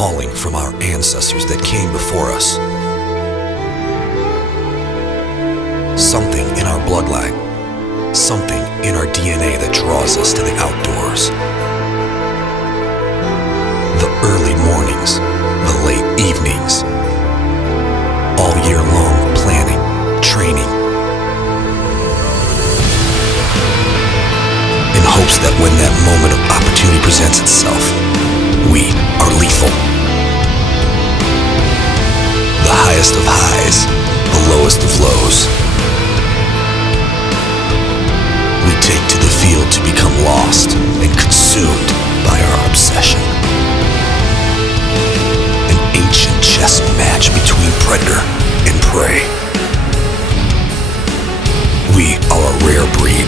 calling from our ancestors that came before us. Something in our bloodline, something in our DNA that draws us to the outdoors. The early mornings, the late evenings, all year long planning, training, in hopes that when that moment of opportunity presents itself, we are lethal. The highest of highs, the lowest of lows. We take to the field to become lost and consumed by our obsession. An ancient chess match between predator and prey. We are a rare breed,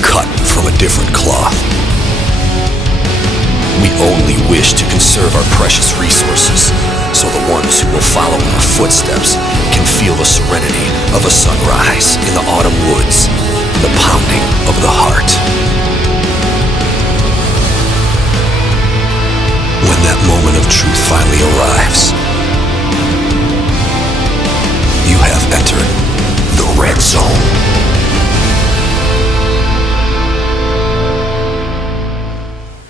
cut from a different cloth. We only wish to conserve our precious resources so the ones who will follow in our footsteps can feel the serenity of a sunrise in the autumn woods, the pounding of the heart. When that moment of truth finally arrives, you have entered the red zone.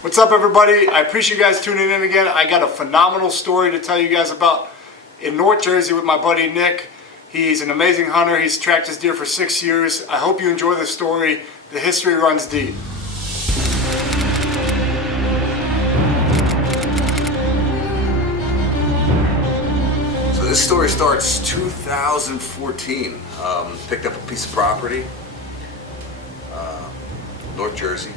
What's up, everybody? I appreciate you guys tuning in again. I got a phenomenal story to tell you guys about in North Jersey with my buddy Nick. He's an amazing hunter. He's tracked his deer for 6 years. I hope you enjoy the story. The history runs deep. So this story starts 2014. Picked up a piece of property, North Jersey.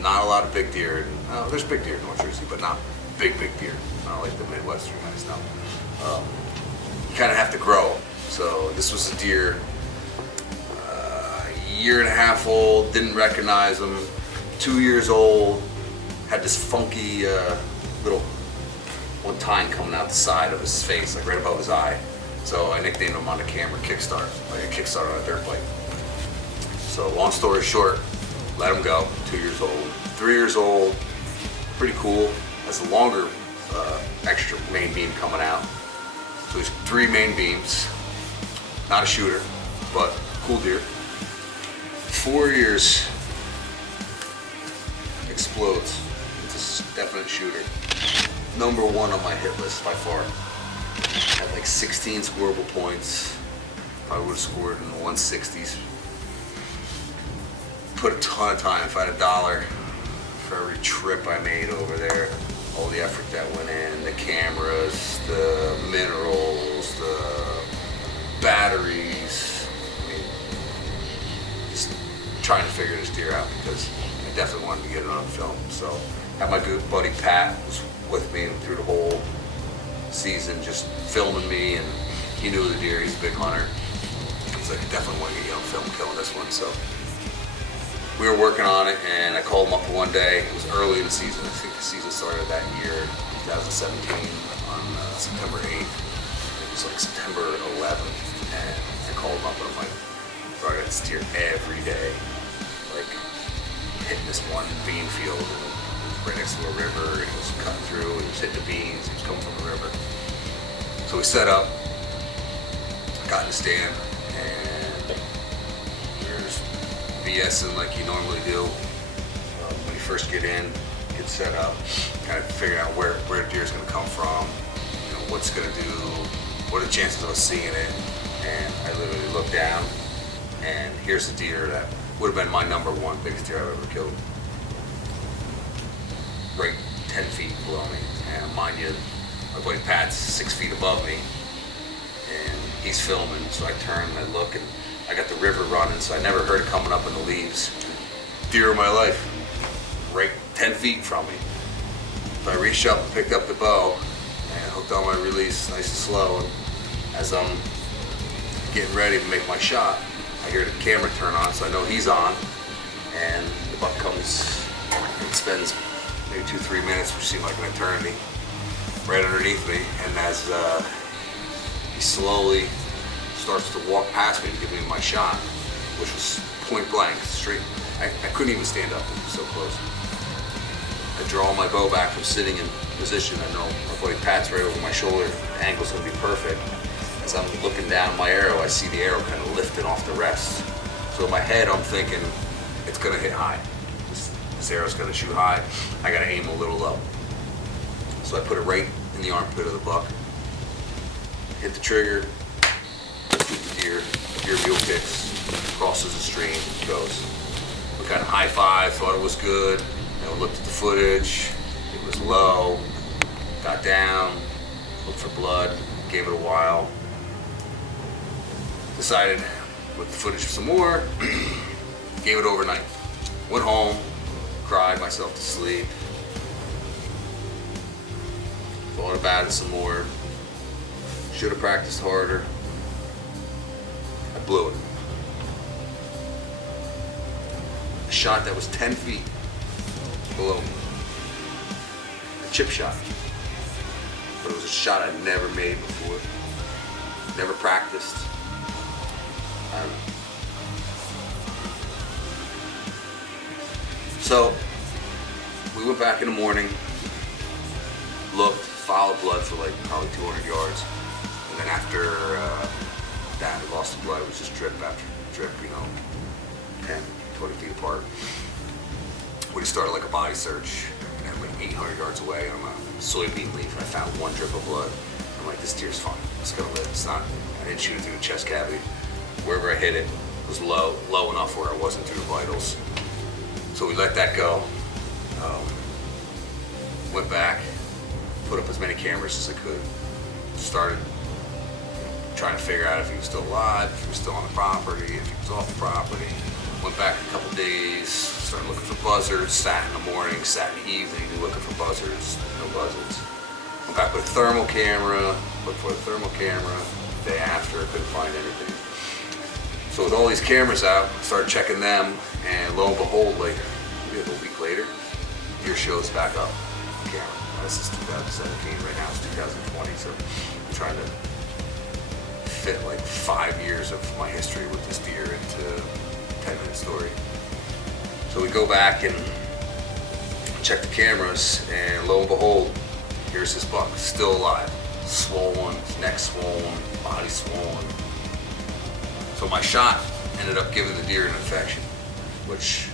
Not a lot of big deer. There's big deer in North Jersey, but not big deer. Not like the Midwestern guys, no. You kind of have to grow. So this was a deer, a year and a half old, didn't recognize him, 2 years old, had this funky little one tine coming out the side of his face, like right above his eye. So I nicknamed him on the camera Kickstart, like a kickstart on a dirt bike. So long story short, let him go, 2 years old. 3 years old, pretty cool. Has a longer extra main beam coming out. So there's 3 main beams. Not a shooter, but cool deer. 4 years, explodes. It's a definite shooter. Number 1 on my hit list by far. Had like 16 scoreable points. Probably would have scored in the 160s. Put a ton of time. If I had $1 for every trip I made over there, all the effort that went in, the cameras, the minerals, the batteries. I mean, just trying to figure this deer out because I definitely wanted to get it on film. So had my good buddy Pat was with me through the whole season, just filming me, and he knew the deer. He's a big hunter. He's like, I definitely want to get you on film killing this one. So we were working on it, and I called him up one day. It was early in the season. I think the season started that year, 2017, on September 8th. It was like September 11th, and I called him up, and I'm like, bro, I got this deer every day, like hitting this one bean field, and it was right next to a river, and he was cutting through, and he was hitting the beans, he was coming from the river. So we set up, got in the stand, and BSing like you normally do. When you first get in, get set up, kind of figure out where the deer's going to come from, you know, what's going to do, what are the chances of us seeing it. And I literally look down, and here's the deer that would have been my number 1 biggest deer I've ever killed. Right 10 feet below me. And mind you, my buddy Pat's 6 feet above me, and he's filming, so I turn and I look, and I got the river running, so I never heard it coming up in the leaves. Deer of my life, right 10 feet from me. So I reached up and picked up the bow and hooked on my release nice and slow. And as I'm getting ready to make my shot, I hear the camera turn on, so I know he's on. And the buck comes, it spends maybe 2-3 minutes, which seemed like an eternity, right underneath me. And as he slowly starts to walk past me to give me my shot, which was point blank, straight. I couldn't even stand up, it was so close. I draw my bow back from sitting in position. I know my buddy Pat's right over my shoulder. The angle's gonna be perfect. As I'm looking down my arrow, I see the arrow kind of lifting off the rest. So in my head, I'm thinking it's gonna hit high. This arrow's gonna shoot high. I gotta aim a little low. So I put it right in the armpit of the buck. Hit the trigger, shoot the deer wheel kicks, crosses the stream, goes. We kind of high-five, thought it was good. Looked at the footage, it was low, got down, looked for blood, gave it a while. Decided with the footage some more, gave it overnight. Went home, cried myself to sleep. Thought about it some more. Should have practiced harder. I blew it. A shot that was 10 feet below me. A chip shot. But it was a shot I'd never made before. Never practiced. I don't know. So, we went back in the morning, looked, followed blood for like probably 200 yards. And then after that, we lost the blood. It was just drip after drip, 10, 20 feet apart. We started like a body search, and like 800 yards away on a soybean leaf, I found one drip of blood. I'm like, this deer's fine. It's gonna live. It's not. I didn't shoot it through the chest cavity. Wherever I hit it was low enough where it wasn't through the vitals. So we let that go. Went back, put up as many cameras as I could. Started trying to figure out if he was still alive, if he was still on the property, if he was off the property. Went back a couple days, started looking for buzzards, sat in the morning, sat in the evening looking for buzzards, no buzzards. Went back with a thermal camera, looked for the thermal camera, the day after, couldn't find anything. So with all these cameras out, started checking them, and lo and behold, like maybe a week later, deer shows back up on camera. This is 2017, right now it's 2020, so I'm trying to fit like 5 years of my history with this deer into a 10-minute story. So we go back and check the cameras, and lo and behold, here's this buck, still alive, swollen, neck swollen, body swollen. So my shot ended up giving the deer an infection, which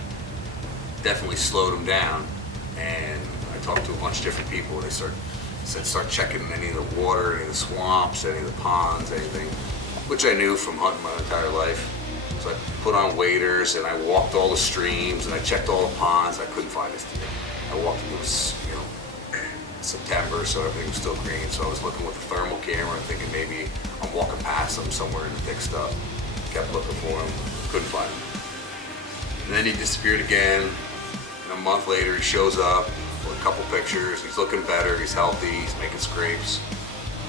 definitely slowed him down. And I talked to a bunch of different people. They said start checking any of the water, any of the swamps, any of the ponds, anything, which I knew from hunting my entire life. So I put on waders and I walked all the streams and I checked all the ponds. I couldn't find this deer. I walked, it was September, so everything was still green. So I was looking with the thermal camera, thinking maybe I'm walking past him somewhere in the thick stuff. Kept looking for him, couldn't find him. And then he disappeared again. And a month later, he shows up with a couple pictures. He's looking better. He's healthy. He's making scrapes.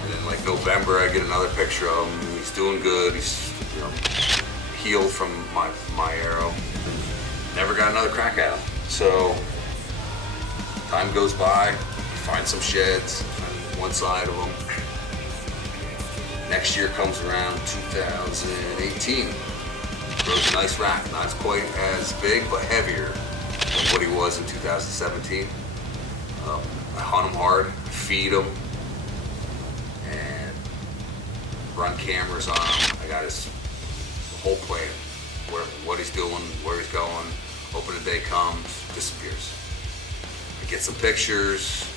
And then like November, I get another picture of him. He's doing good. He's healed from my arrow. Never got another crack at him. So time goes by. Find some sheds on one side of them. Next year comes around, 2018. Grows a nice rack. Not quite as big, but heavier than what he was in 2017. I hunt him hard, feed him, and run cameras on him. I got his whole plan, what he's doing, where he's going. Opening day comes, disappears. I get some pictures.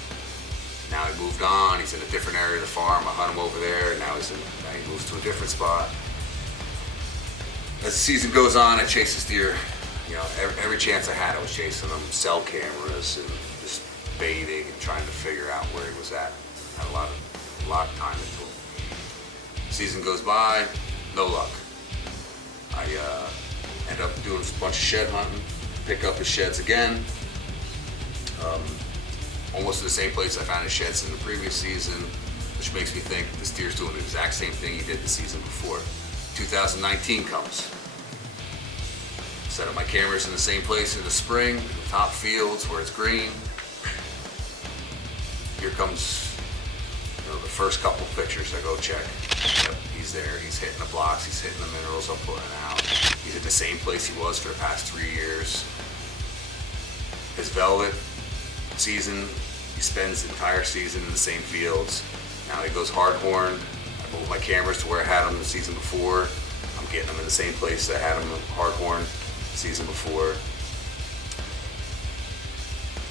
Now he moved on. He's in a different area of the farm. I hunt him over there. Now he moves to a different spot. As the season goes on, I chase this deer. Every chance I had, I was chasing him. Cell cameras and just baiting and trying to figure out where he was at. Had a lot of time into him. Season goes by, no luck. I end up doing a bunch of shed hunting. Pick up his sheds again. Almost in the same place I found his sheds in the previous season, which makes me think this deer's doing the exact same thing he did the season before. 2019 comes. Set up my cameras in the same place in the spring, in the top fields where it's green. Here comes the first couple pictures I go check. Yep, he's there, he's hitting the blocks, he's hitting the minerals I'm putting out. He's at the same place he was for the past 3 years. His velvet season, he spends the entire season in the same fields. Now he goes hardhorn. I moved my cameras to where I had them the season before. I'm getting them in the same place that I had them hardhorn the season before.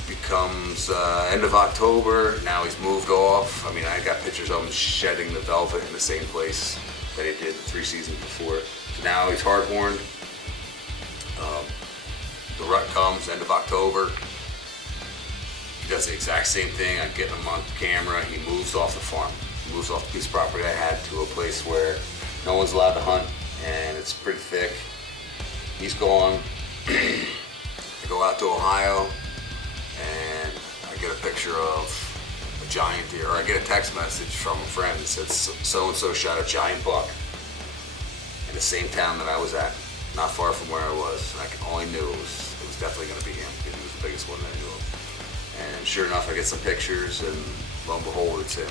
Becomes end of October. Now he's moved off. I mean, I got pictures of him shedding the velvet in the same place that he did the 3 seasons before. So now he's hardhorn. The rut comes end of October. He does the exact same thing. I get him on camera. He moves off the farm. He moves off the piece of property I had to a place where no one's allowed to hunt, and it's pretty thick. He's gone. I go out to Ohio, and I get a picture of a giant deer, or I get a text message from a friend that says so-and-so shot a giant buck in the same town that I was at, not far from where I was. I only knew it was definitely going to be him, because he was the biggest one that I knew of. And sure enough, I get some pictures, and lo and behold, it's him.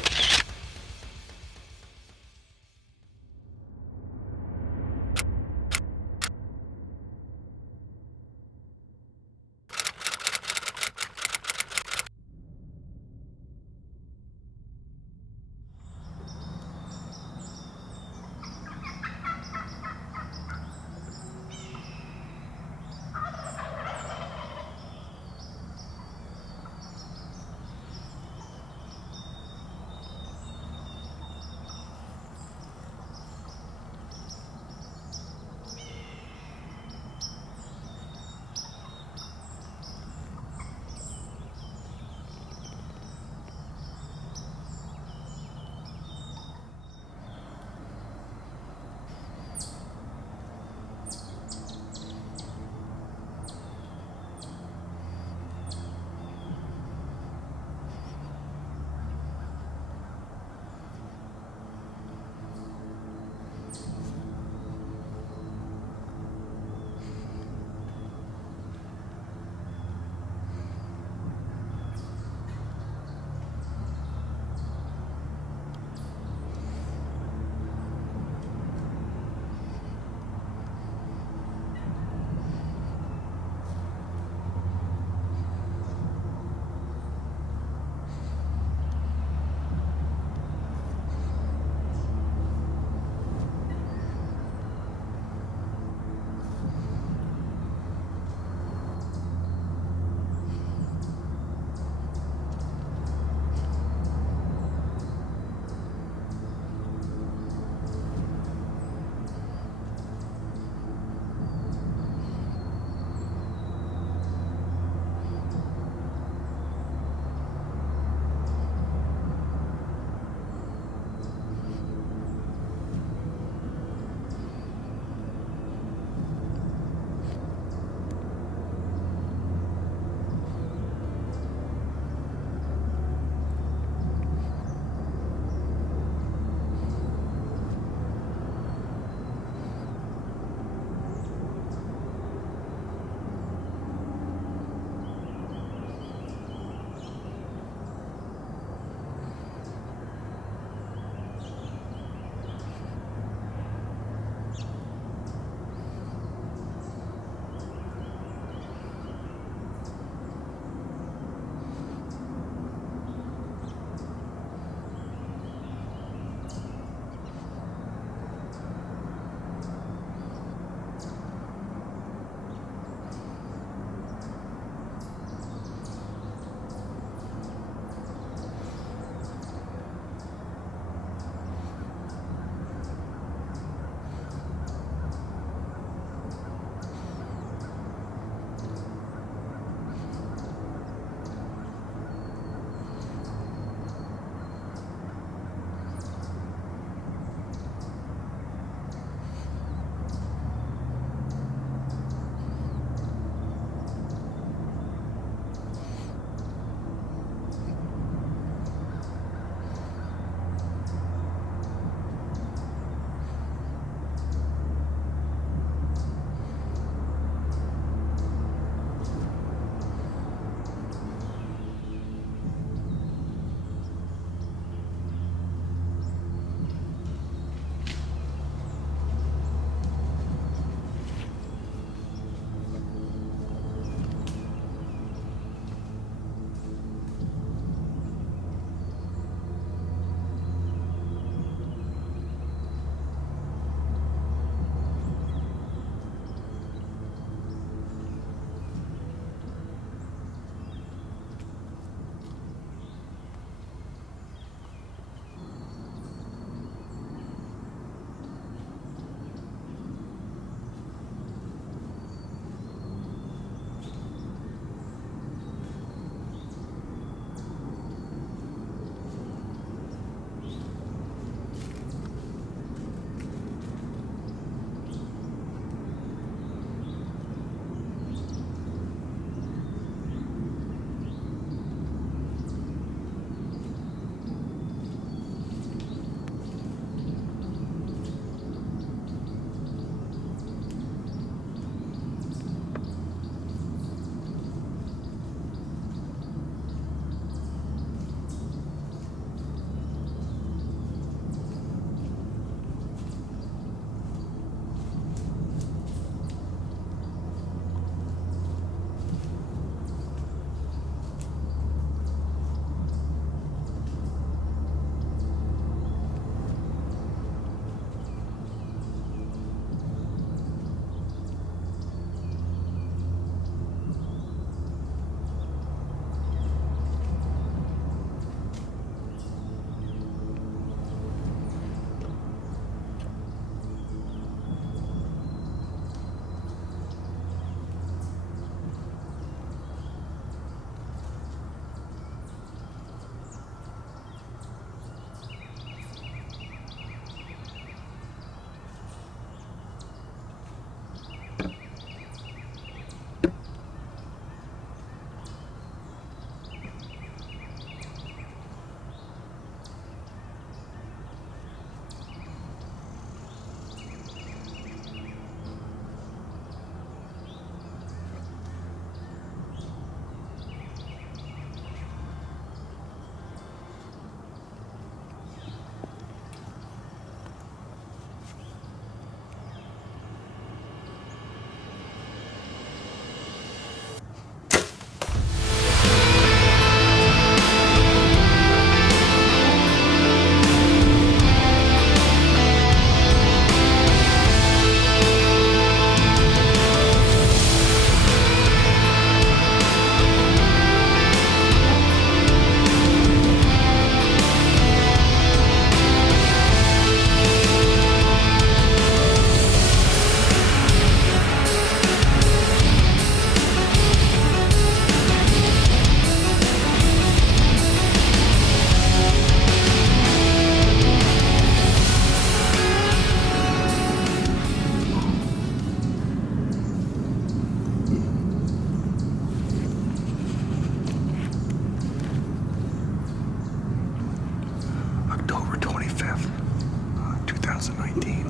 2019.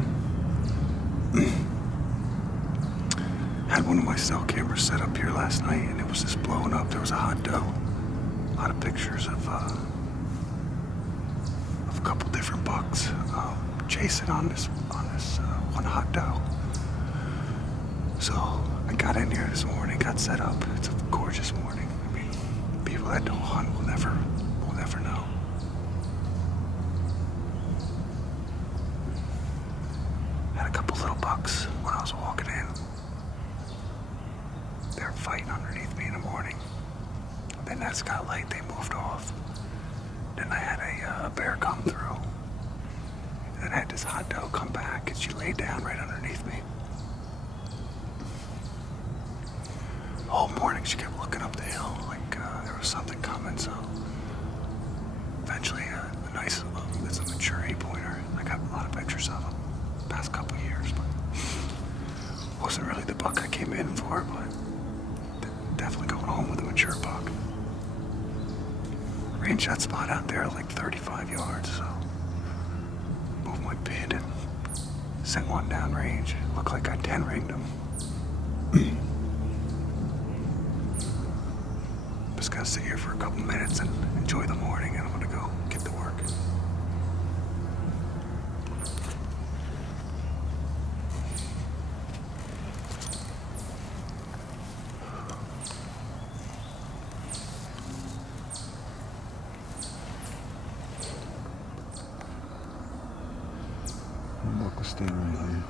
Had one of my cell cameras set up here last night, and it was just blowing up. There was a hot doe. A lot of pictures of a couple different bucks chasing on this one hot doe. So I got in here this morning, got set up. It's a gorgeous morning. I mean, people that don't hunt will never know. Had a couple little bucks when I was walking in. They were fighting underneath me in the morning. Then as it got light, they moved off. Then I had a bear come through. And then I had this hot doe come back, and she laid down right underneath me. All morning she kept looking up the hill like there was something coming. So eventually, it's a mature 8-pointer. I got a lot of pictures of him the past couple years, but wasn't really the buck I came in for, but definitely going home with a mature buck. Range that spot out there like 35 yards, so moved my pin and sent one down range. Looked like I 10-ringed him. Just gonna sit here for a couple minutes and enjoy the morning, and I'm gonna go get to work. Buck will stay right here.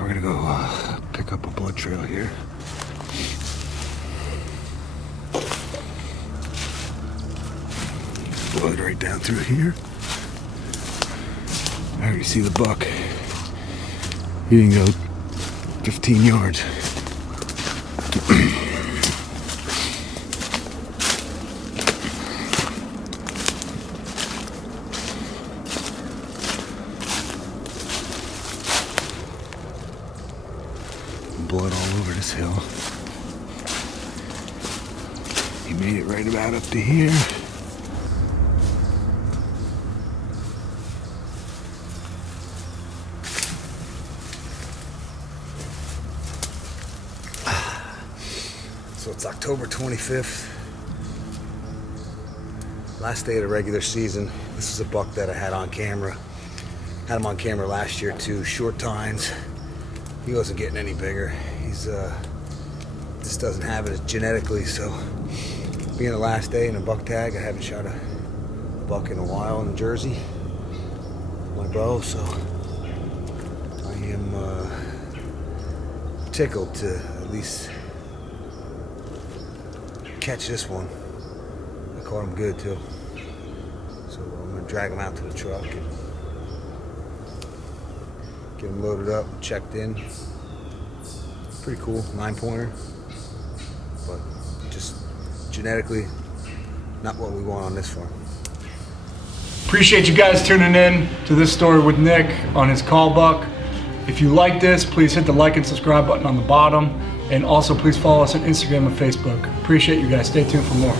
We're gonna go pick up a blood trail here. Blood right down through here. I already see the buck. He didn't go 15 yards. Blood all over this hill. He made it right about up to here. So it's October 25th. Last day of the regular season. This is a buck that I had on camera. Had him on camera last year too. Short tines. He wasn't getting any bigger. He's just doesn't have it genetically, so being the last day in a buck tag, I haven't shot a buck in a while in Jersey. My bow, so I am tickled to at least catch this one. I caught him good too. So I'm gonna drag him out to the truck and get him loaded up, checked in. Pretty cool, 9-pointer, but just genetically not what we want on this farm. Appreciate you guys tuning in to this story with Nick on his call buck. If you like this, please hit the like and subscribe button on the bottom, and also please follow us on Instagram and Facebook. Appreciate you guys. Stay tuned for more.